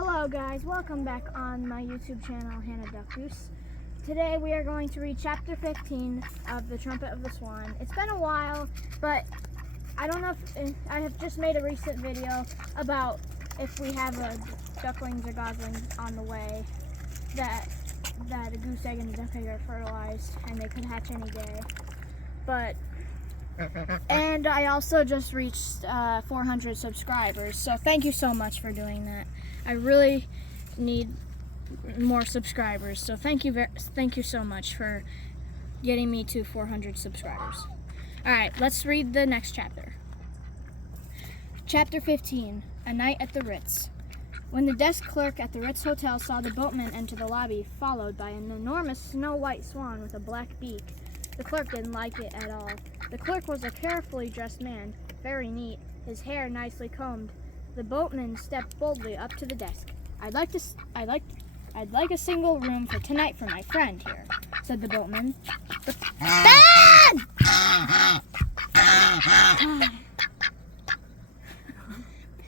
Hello guys, welcome back on my YouTube channel, Hannah Duck Goose. Today we are going to read chapter 15 of the Trumpet of the Swan. It's been a while, but I don't know if I have just made a recent video about if we have ducklings or goslings on the way that a goose egg and a duck egg are fertilized and they could hatch any day. And I also just reached 400 subscribers, so thank you so much for doing that. I really need more subscribers, so thank you so much for getting me to 400 subscribers. Alright, let's read the next chapter. Chapter 15, A Night at the Ritz. When the desk clerk at the Ritz Hotel saw the boatman enter the lobby, followed by an enormous snow-white swan with a black beak, the clerk didn't like it at all. The clerk was a carefully dressed man, very neat, his hair nicely combed. The boatman stepped boldly up to the desk. I'd like a single room for tonight for my friend here, said the boatman. Ben!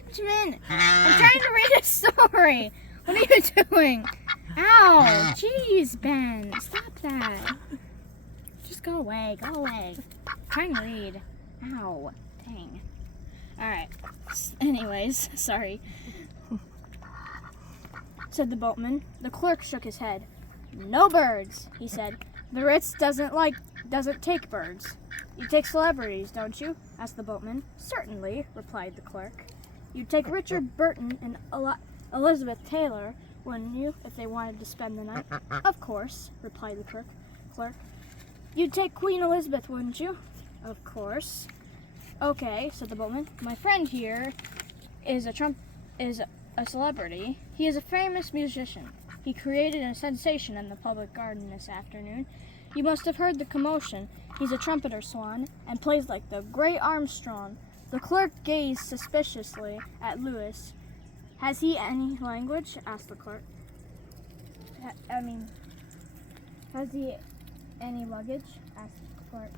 Benjamin, I'm trying to read a story. What are you doing? Ow, jeez, Ben, stop that. Just go away, go away. I'm trying to read. Ow, dang. Alright, anyways, sorry, said the boatman. The clerk shook his head. No birds, he said. The Ritz doesn't take birds. You take celebrities, don't you? Asked the boatman. Certainly, replied the clerk. You'd take Richard Burton and Elizabeth Taylor, wouldn't you, if they wanted to spend the night? Of course, replied the clerk. You'd take Queen Elizabeth, wouldn't you? Of course. Okay, said the boatman. My friend here is a celebrity. He is a famous musician. He created a sensation in the public garden this afternoon. You must have heard the commotion. He's a trumpeter, Swan, and plays like the great Armstrong. The clerk gazed suspiciously at Lewis. Has he any language? Asked the clerk. Has he any luggage? Asked the clerk.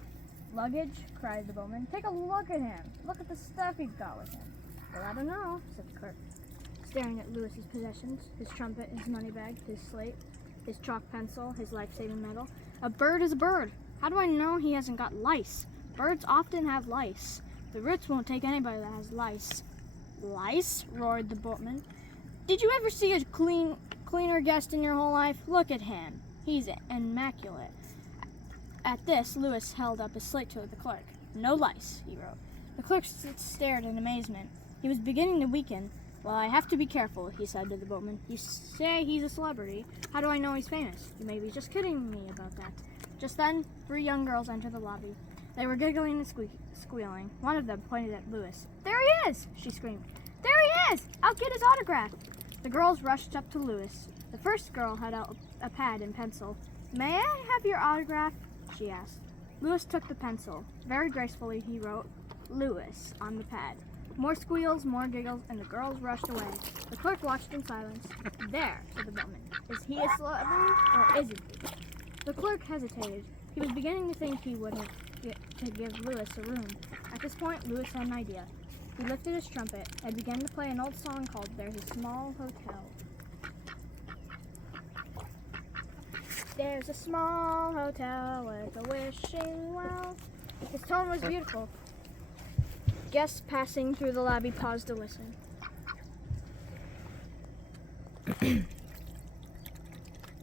Luggage? Cried the boatman. Take a look at him. Look at the stuff he's got with him. Well, I don't know, said the clerk, staring at Lewis's possessions, his trumpet, his money bag, his slate, his chalk pencil, his life-saving medal. A bird is a bird. How do I know he hasn't got lice? Birds often have lice. The Ritz won't take anybody that has lice. Lice? Roared the boatman. Did you ever see a cleaner guest in your whole life? Look at him. He's immaculate. At this, Lewis held up his slate to the clerk. No lice, he wrote. The clerk stared in amazement. He was beginning to weaken. Well, I have to be careful, he said to the boatman. You say he's a celebrity. How do I know he's famous? You may be just kidding me about that. Just then, 3 young girls entered the lobby. They were giggling and squealing. One of them pointed at Lewis. There he is, she screamed. There he is! I'll get his autograph. The girls rushed up to Lewis. The first girl had out a pad and pencil. May I have your autograph? She asked. Lewis took the pencil. Very gracefully he wrote Lewis on the pad. More squeals, more giggles, and the girls rushed away. The clerk watched in silence. There, said the boatman. Is he a celebrity or isn't he? The clerk hesitated. He was beginning to think he would to give Lewis a room. At this point, Lewis had an idea. He lifted his trumpet and began to play an old song called There's a Small Hotel. There's a small hotel with a wishing well. His tone was beautiful. Guests passing through the lobby paused to listen. The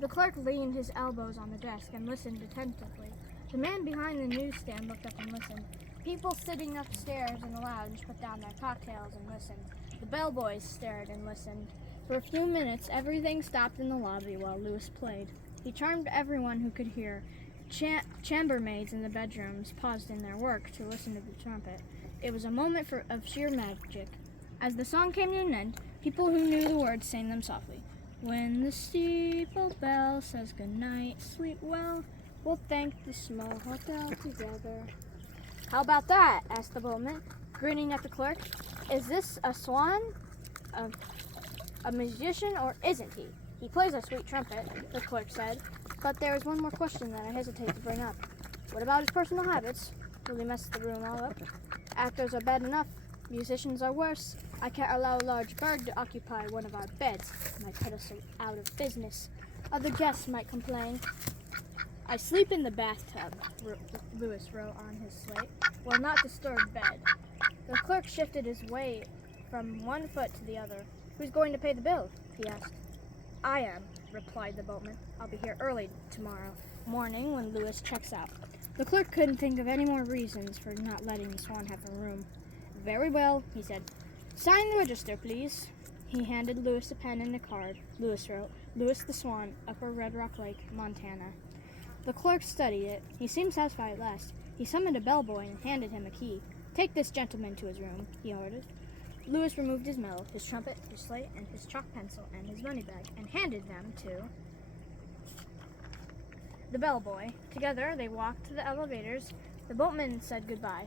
clerk leaned his elbows on the desk and listened attentively. The man behind the newsstand looked up and listened. People sitting upstairs in the lounge put down their cocktails and listened. The bellboys stared and listened. For a few minutes, everything stopped in the lobby while Lewis played. He charmed everyone who could hear. Chambermaids in the bedrooms paused in their work to listen to the trumpet. It was a moment of sheer magic. As the song came to an end, people who knew the words sang them softly. When the steeple bell says goodnight, sleep well, we'll thank the small hotel together. How about that? Asked the boatman, grinning at the clerk. Is this a swan? A musician, or isn't he? He plays a sweet trumpet, the clerk said, but there is one more question that I hesitate to bring up. What about his personal habits? Will he mess the room all up? Actors are bad enough. Musicians are worse. I can't allow a large bird to occupy one of our beds. It might put us out of business. Other guests might complain. I sleep in the bathtub, Lewis wrote on his slate. Will not disturb bed. The clerk shifted his weight from one foot to the other. Who's going to pay the bill? He asked. I am, replied the boatman. I'll be here early tomorrow morning when Lewis checks out. The clerk couldn't think of any more reasons for not letting the Swan have a room. Very well, he said. Sign the register, please. He handed Lewis a pen and a card. Lewis wrote, Lewis the Swan, Upper Red Rock Lake, Montana. The clerk studied it. He seemed satisfied at last. He summoned a bellboy and handed him a key. Take this gentleman to his room, he ordered. Lewis removed his medal, his trumpet, his slate, and his chalk pencil, and his money bag, and handed them to the bellboy. Together, they walked to the elevators. The boatman said goodbye.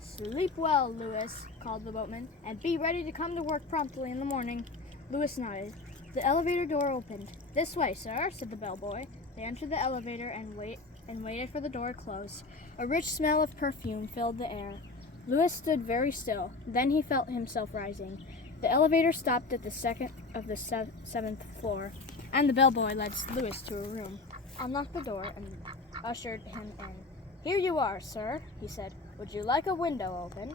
Sleep well, Lewis, called the boatman, and be ready to come to work promptly in the morning. Lewis nodded. The elevator door opened. This way, sir, said the bellboy. They entered the elevator and waited for the door to close. A rich smell of perfume filled the air. Lewis stood very still. Then he felt himself rising. The elevator stopped at the seventh floor, and the bellboy led Lewis to a room, unlocked the door, and ushered him in. Here you are, sir, he said. Would you like a window open?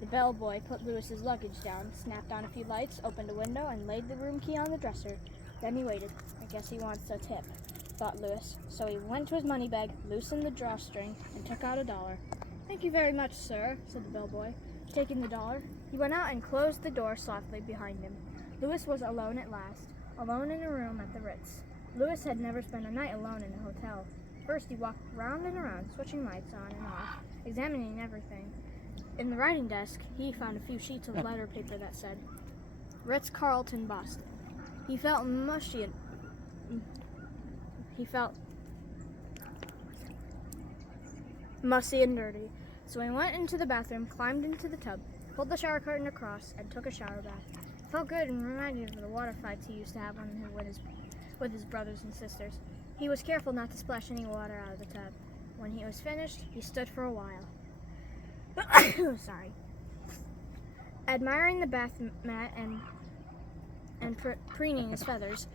The bellboy put Lewis's luggage down, snapped on a few lights, opened a window, and laid the room key on the dresser. Then he waited. I guess he wants a tip, thought Lewis. So he went to his money bag, loosened the drawstring, and took out $1. Thank you very much, sir, said the bellboy. Taking the $1, he went out and closed the door softly behind him. Lewis was alone at last, alone in a room at the Ritz. Lewis had never spent a night alone in a hotel. First he walked round and around, switching lights on and off, examining everything. In the writing desk, he found a few sheets of letter paper that said, Ritz-Carlton, Boston. He felt mushy and dirty. So he went into the bathroom, climbed into the tub, pulled the shower curtain across, and took a shower bath. It felt good and reminded him of the water fights he used to have with his brothers and sisters. He was careful not to splash any water out of the tub. When he was finished, he stood for a while. Admiring the bath mat and preening his feathers.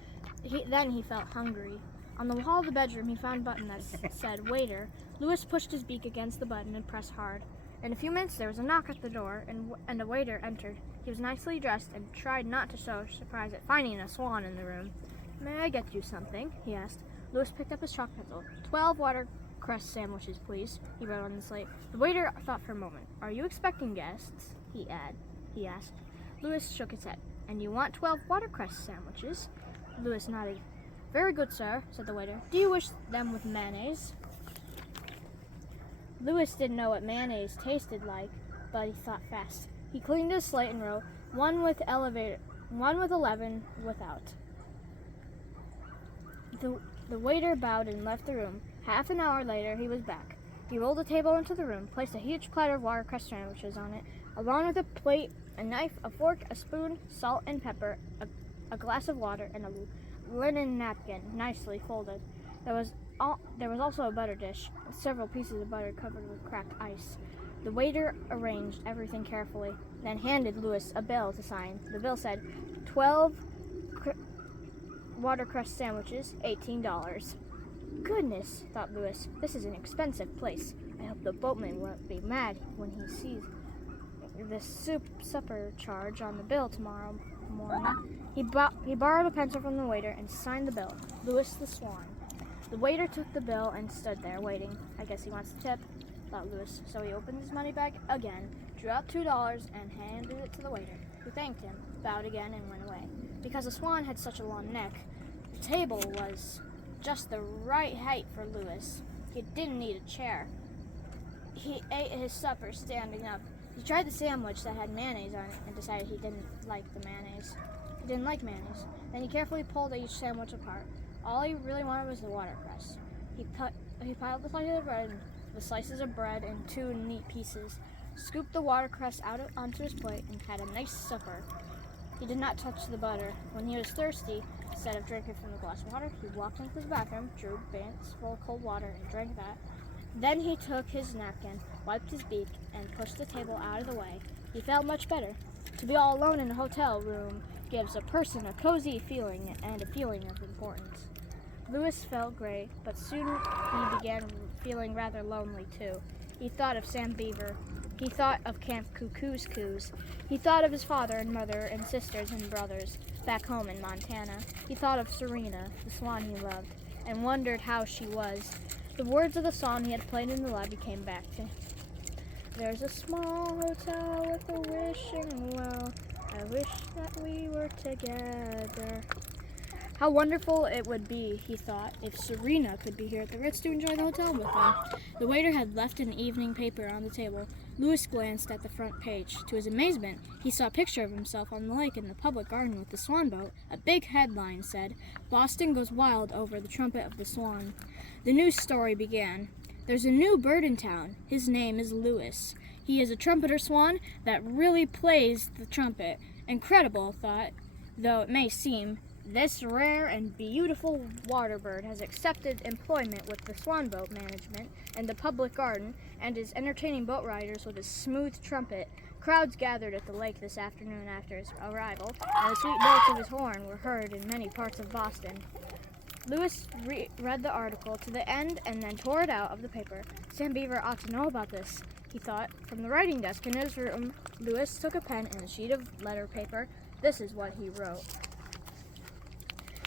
Then he felt hungry. On the wall of the bedroom, he found a button that said, Waiter. Lewis pushed his beak against the button and pressed hard. In a few minutes, there was a knock at the door, and a waiter entered. He was nicely dressed and tried not to show surprise at finding a Swan in the room. May I get you something? He asked. Lewis picked up his chalk pencil. 12 watercress sandwiches, please, he wrote on the slate. The waiter thought for a moment. Are you expecting guests? He asked. Lewis shook his head. And you want 12 watercress sandwiches? Lewis nodded. Very good, sir, said the waiter. Do you wish them with mayonnaise? Lewis didn't know what mayonnaise tasted like, but he thought fast. He cleaned his slate and wrote, one with 11 without. The waiter bowed and left the room. Half an hour later, he was back. He rolled a table into the room, placed a huge platter of watercress sandwiches on it, along with a plate, a knife, a fork, a spoon, salt and pepper, a glass of water, and a linen napkin, nicely folded. There was also a butter dish, with several pieces of butter covered with cracked ice. The waiter arranged everything carefully, then handed Lewis a bill to sign. The bill said, 12 watercress sandwiches, $18. Goodness, thought Lewis, this is an expensive place. I hope the boatman won't be mad when he sees the supper charge on the bill tomorrow morning. He borrowed a pencil from the waiter and signed the bill. Lewis the Swan. The waiter took the bill and stood there waiting. I guess he wants the tip, thought Lewis. So he opened his money bag again, drew out $2 and handed it to the waiter, who thanked him, bowed again, and went away. Because the Swan had such a long neck, the table was just the right height for Lewis. He didn't need a chair. He ate his supper standing up. He tried the sandwich that had mayonnaise on it and decided he didn't like the mayonnaise. He didn't like mayonnaise. Then he carefully pulled each sandwich apart. All he really wanted was the watercress. He piled the slices of bread in 2 neat pieces, scooped the watercress out onto his plate, and had a nice supper. He did not touch the butter. When he was thirsty, instead of drinking from the glass of water, he walked into the bathroom, drew a bathful of cold water, and drank that. Then he took his napkin, wiped his beak, and pushed the table out of the way. He felt much better. To be all alone in a hotel room gives a person a cozy feeling and a feeling of importance. Louis felt great, but soon he began feeling rather lonely too. He thought of Sam Beaver. He thought of Camp Cuckoo's Coos. He thought of his father and mother and sisters and brothers back home in Montana. He thought of Serena, the swan he loved, and wondered how she was. The words of the song he had played in the lobby came back to him. There's a small hotel with a wishing well. I wish that we were together. How wonderful it would be, he thought, if Serena could be here at the Ritz to enjoy the hotel with him. The waiter had left an evening paper on the table. Louis glanced at the front page. To his amazement, he saw a picture of himself on the lake in the public garden with the Swan boat. A big headline said, "Boston goes wild over the trumpet of the Swan." The news story began. There's a new bird in town. His name is Louis. He is a trumpeter swan that really plays the trumpet. Incredible, thought, though it may seem. This rare and beautiful water bird has accepted employment with the Swan boat management and the public garden and is entertaining boat riders with his smooth trumpet. Crowds gathered at the lake this afternoon after his arrival, and the sweet notes of his horn were heard in many parts of Boston. Louis read the article to the end and then tore it out of the paper. Sam Beaver ought to know about this, he thought. From the writing desk in his room, Louis took a pen and a sheet of letter paper. This is what he wrote.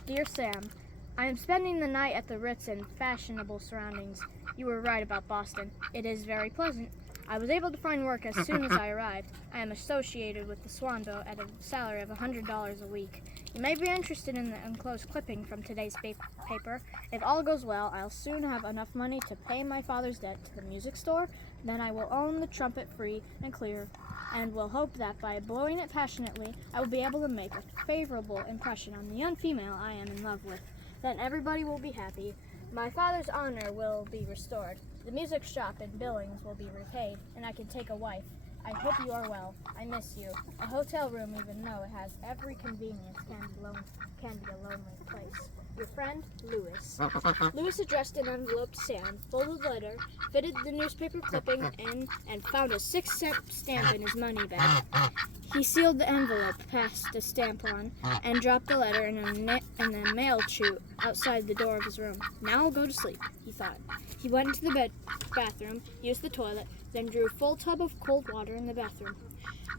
Dear Sam, I am spending the night at the Ritz in fashionable surroundings. You were right about Boston. It is very pleasant. I was able to find work as soon as I arrived. I am associated with the Swan boat at a salary of $100 a week. You may be interested in the enclosed clipping from today's paper. If all goes well, I'll soon have enough money to pay my father's debt to the music store. Then I will own the trumpet free and clear, and will hope that by blowing it passionately, I will be able to make a favorable impression on the young female I am in love with. Then everybody will be happy. My father's honor will be restored. The music shop and billings will be repaid, and I can take a wife. I hope you are well. I miss you. A hotel room, even though it has every convenience, can be a lonely place. Your friend, Louis. Louis addressed an envelope to Sam, folded the letter, fitted the newspaper clipping in, and found a 6-cent stamp in his money bag. He sealed the envelope, passed a stamp on, and dropped the letter in a mail chute outside the door of his room. Now I'll go to sleep, he thought. He went into the bathroom, used the toilet, then drew a full tub of cold water in the bathroom.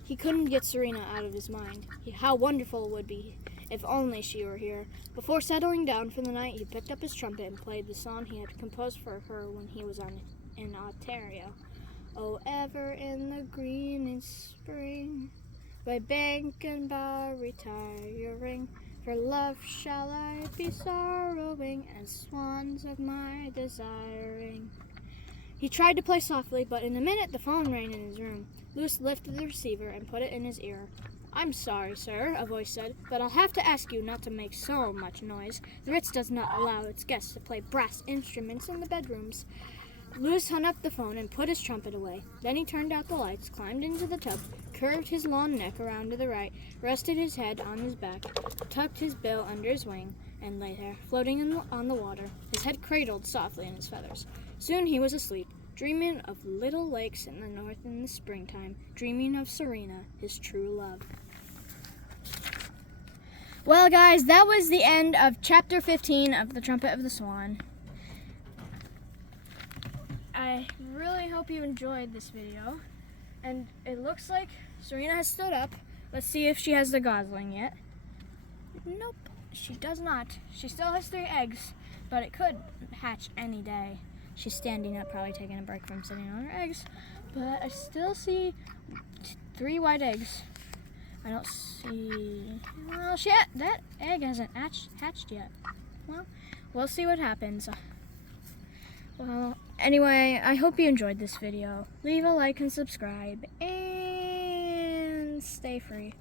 He couldn't get Serena out of his mind. How wonderful it would be if only she were here. Before settling down for the night, he picked up his trumpet and played the song he had composed for her when he was in Ontario. Oh, ever in the green spring, by bank and bar retiring, for love shall I be sorrowing, and swans of my desiring. He tried to play softly, but in a minute the phone rang in his room. Louis lifted the receiver and put it in his ear. I'm sorry, sir, a voice said, but I'll have to ask you not to make so much noise. The Ritz does not allow its guests to play brass instruments in the bedrooms. Louis hung up the phone and put his trumpet away. Then he turned out the lights, climbed into the tub, curved his long neck around to the right, rested his head on his back, tucked his bill under his wing, and lay there, floating on the water, his head cradled softly in his feathers. Soon he was asleep, dreaming of little lakes in the north in the springtime, dreaming of Serena, his true love. Well, guys, that was the end of Chapter 15 of The Trumpet of the Swan. I really hope you enjoyed this video. And it looks like Serena has stood up. Let's see if she has the gosling yet. Nope, she does not. She still has 3 eggs, but it could hatch any day. She's standing up, probably taking a break from sitting on her eggs. But I still see 3 white eggs. I don't see... Well, that egg hasn't hatched yet. Well, we'll see what happens. Well, anyway, I hope you enjoyed this video. Leave a like and subscribe, and stay free.